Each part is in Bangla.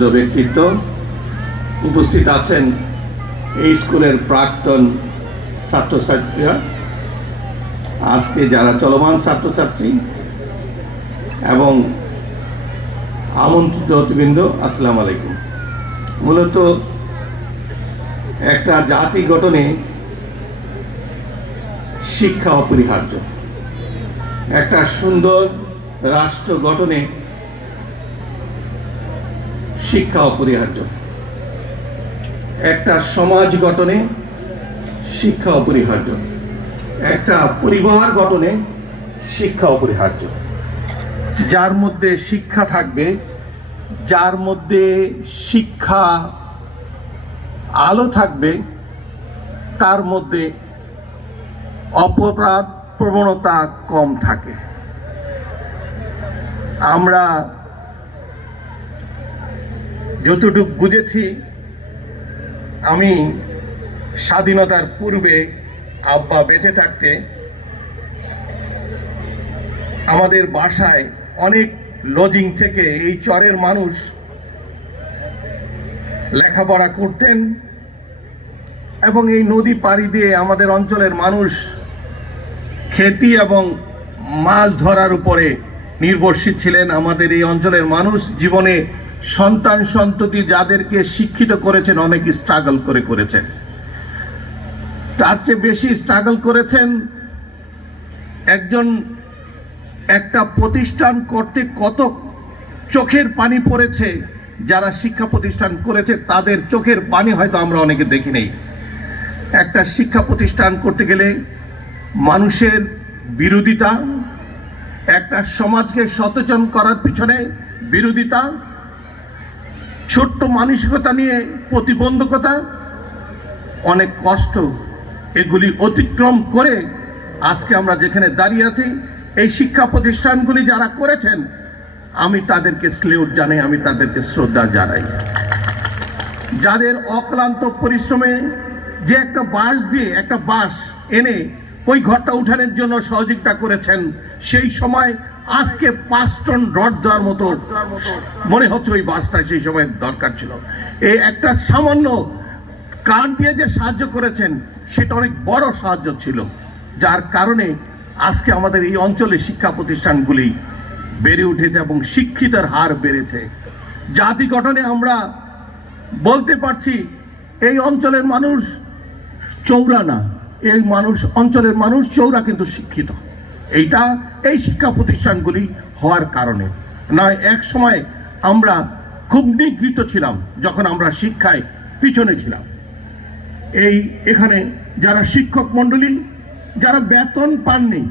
ব্যক্তিত্ব উপস্থিত আছেন এই স্কুলের প্রাক্তন ছাত্রছাত্রীরা। আজকে যারা চলমান ছাত্রছাত্রী এবং আমন্ত্রিত অতিবৃন্দ আসসালাম আলাইকুম। মূলত একটা জাতি গঠনে শিক্ষা অপরিহার্য। একটা সুন্দর রাষ্ট্র গঠনে শিক্ষা অপরিহার্য। একটা সমাজ গঠনে শিক্ষা অপরিহার্য। একটা পরিবার গঠনে শিক্ষা অপরিহার্য। যার মধ্যে শিক্ষা থাকবে, যার মধ্যে শিক্ষা আলো থাকবে, তার মধ্যে অপরাধ প্রবণতা কম থাকে। আমরা যতটুকু বুঝেছি, আমি স্বাধীনতার পূর্বে আব্বা বেঁচে থাকতে আমাদের বাসায় অনেক লজিং থেকে এই চরের মানুষ লেখাপড়া করতেন এবং এই নদী পাড়ি দিয়ে আমাদের অঞ্চলের মানুষ খেতি এবং মাছ ধরার উপরে নির্ভরশীল ছিলেন। আমাদের এই অঞ্চলের মানুষ জীবনে সন্তান সন্ততি যাদেরকে শিক্ষিত করেছেন, অনেক স্ট্রাগল করে করেছেন। তার চেয়ে বেশি স্ট্রাগল করেছেন একজন একটা প্রতিষ্ঠান করতে কত চোখের পানি পড়েছে যারা শিক্ষা প্রতিষ্ঠান করেছে, তাদের চোখের পানি হয়তো আমরা অনেকে দেখি নেই। একটা শিক্ষা প্রতিষ্ঠান করতে গেলে মানুষের বিরোধিতা, একটা সমাজকে সচেতন করার পিছনে বিরোধিতা ছোট্ট মানসিকতা নিয়ে প্রতিবন্ধকতা, অনেক কষ্ট এগুলি অতিক্রম করে আজকে আমরা যেখানে দাঁড়িয়ে আছি, এই শিক্ষা প্রতিষ্ঠানগুলি যারা করেছেন, আমি তাদেরকে স্লেউট জানাই, আমি তাদেরকে শ্রদ্ধা জানাই। যাদের অক্লান্ত পরিশ্রমে যে একটা বাঁশ দিয়ে, একটা বাঁশ এনে ওই ঘরটা উঠানোর জন্য সহযোগিতা করেছেন, সেই সময় আজকে পাঁচ টন রড দেওয়ার মতো মনে হচ্ছে ওই বাসটা সেই সময় দরকার ছিল। এই একটা সামান্য কাঠ দিয়ে যে সাহায্য করেছেন, সেটা অনেক বড় সাহায্য ছিল। যার কারণে আজকে আমাদের এই অঞ্চলে শিক্ষা প্রতিষ্ঠানগুলি বেড়ে উঠেছে এবং শিক্ষিতের হার বেড়েছে। জাতি গঠনে আমরা বলতে পারছি, এই অঞ্চলের মানুষ চৌরা না, এই মানুষ অঞ্চলের মানুষ চৌরা কিন্তু শিক্ষিত। এইটা এই শিক্ষা প্রতিষ্ঠানগুলি হওয়ার কারণে। নয়, এক সময় আমরা খুব নিগৃহীত ছিলাম যখন আমরা শিক্ষায় পিছনে ছিলাম। এই এখানে যারা শিক্ষক মণ্ডলী, যারা বেতন পাননি,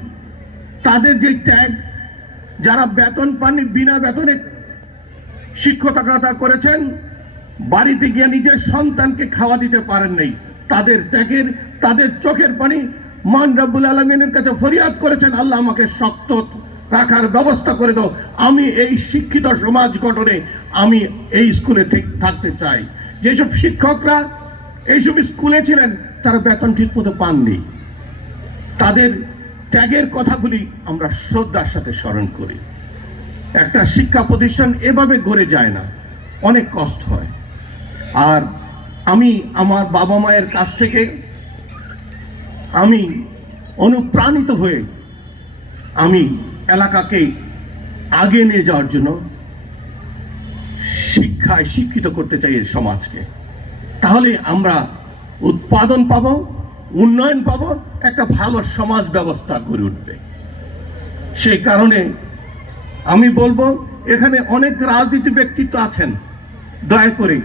তাদের যে ত্যাগ, যারা বেতন পাননি, বিনা বেতনে শিক্ষকতা করেছেন, বাড়িতে গিয়ে নিজের সন্তানকে খাওয়া দিতে পারেন নাই, তাদের ত্যাগের, তাদের চোখের পানি মান রাব্বুল আলমিনের কাছে ফরিয়াদ করেছেন, আল্লাহ আমাকে শক্ত রাখার ব্যবস্থা করে দাও। আমি এই শিক্ষিত সমাজ গঠনে আমি এই স্কুলে ঠিক থাকতে চাই। যেসব শিক্ষকরা এইসব স্কুলে ছিলেন, তারা বেতন ঠিকমতো পাননি। তাদের ত্যাগের কথাগুলি আমরা শ্রদ্ধার সাথে স্মরণ করি। একটা শিক্ষা প্রতিষ্ঠান এভাবে গড়ে যায় না, অনেক কষ্ট হয়। আর আমি আমার বাবা মায়ের কাছ থেকে আমি অনুপ্রাণিত হয়ে আমি এলাকাকে আগে নিয়ে যাওয়ার জন্য শিক্ষায় শিক্ষিত করতে চাই এই সমাজকে। তাহলে আমরা উৎপাদন পাবো, উন্নয়ন পাবো, একটা ভালো সমাজ ব্যবস্থা গড়ে উঠবে। সেই কারণে আমি বলব, এখানে অনেক রাজনীতি ব্যক্তিত্ব আছেন, দয়া করে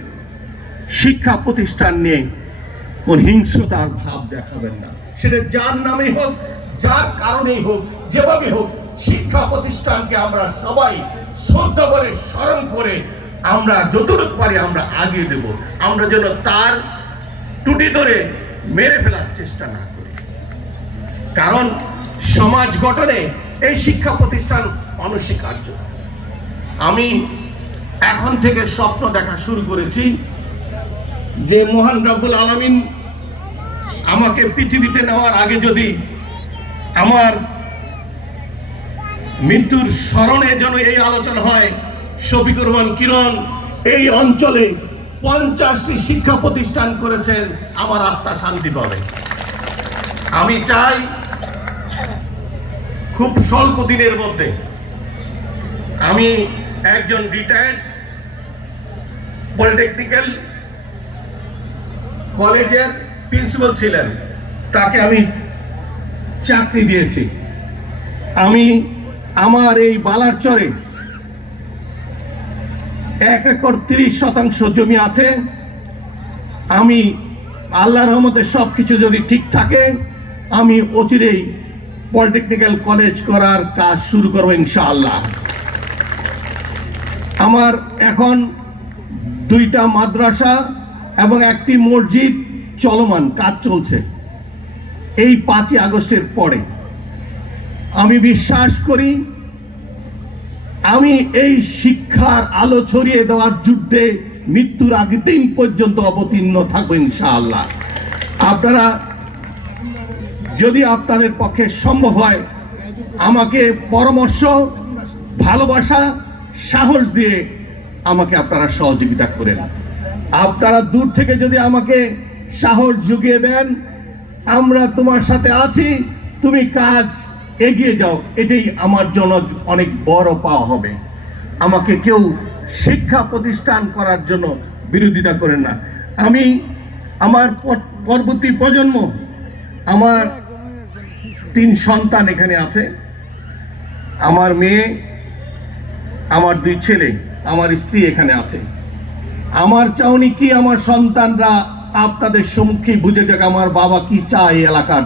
শিক্ষা প্রতিষ্ঠান নিয়ে কোন হিংস্রতার ভাব দেখাবেন না। সেটা যার নামেই হোক, যার কারণেই হোক, যেভাবে হোক, শিক্ষা প্রতিষ্ঠানকে আমরা সবাই শ্রদ্ধা করে, স্মরণ করে আমরা যতটুকু পারি আমরা আগিয়ে দেব। আমরা যেন তার টুটি ধরে মেরে ফেলার চেষ্টা না করি। কারণ সমাজ গঠনে এই শিক্ষা প্রতিষ্ঠান অনস্বীকার্য। আমি এখন থেকে স্বপ্ন দেখা শুরু করেছি যে মহান রব্বুল আলমিন আমাকে পৃথিবীতে নেওয়ার আগে যদি আমার মৃত্যুর স্মরণে যেন এই আলোচনা হয়, শফিকুর রহমান কিরণ, এই অঞ্চলে পঞ্চাশটি শিক্ষা প্রতিষ্ঠান করেছেন, আমার আত্মা শান্তি পাবে। আমি চাই খুব স্বল্প দিনের মধ্যে আমি একজন রিটায়ার্ড পলিটেকনিক্যাল কলেজের প্রিন্সিপাল ছিলেন, তাকে আমি চাকরি দিয়েছি। আমি আমার এই বালারচরে এক একর তিরিশ শতাংশ জমি আছে। আমি আল্লাহ রহমতে সব কিছু যদি ঠিক থাকে, আমি অচিরেই পলিটেকনিক্যাল কলেজ করার কাজ শুরু করব ইনশাআল্লাহ। আমার এখন দুইটা মাদ্রাসা এবং একটি মসজিদ চলমান কাজ চলছে। এই পাঁচই আগস্টের পরে। আমি বিশ্বাস করি, আমি এই শিক্ষার আলো ছড়িয়ে দেওয়ার যুদ্ধে মৃত্যুর আগে দিন পর্যন্ত অবতীর্ণ থাকব ইনশাআল্লাহ। আপনারা, যদি আপনাদের পক্ষে সম্ভব হয়, আমাকে পরামর্শ, ভালোবাসা, সাহস দিয়ে আমাকে আপনারা সহযোগিতা করেন। আপনারা দূর থেকে যদি আমাকে সাহস জুগিয়ে দেন। আমরা তোমার সাথে আছি, তুমি কাজ এগিয়ে যাও। এটাই আমার জন্য অনেক বড় পাওয়া হবে। আমাকে কেউ শিক্ষা প্রতিষ্ঠান করার জন্য বিরোধিতা করেন না। আমি আমার পর- পরবর্তী প্রজন্ম, আমার তিন সন্তান এখানে আছে। আমার মেয়ে, আমার দুই ছেলে, আমার স্ত্রী এখানে আছে। আমার চাউনি কি? আমার সন্তানরা আপনাদের সম্মুখে বুঝে যাক আমার বাবা কি চায় এলাকার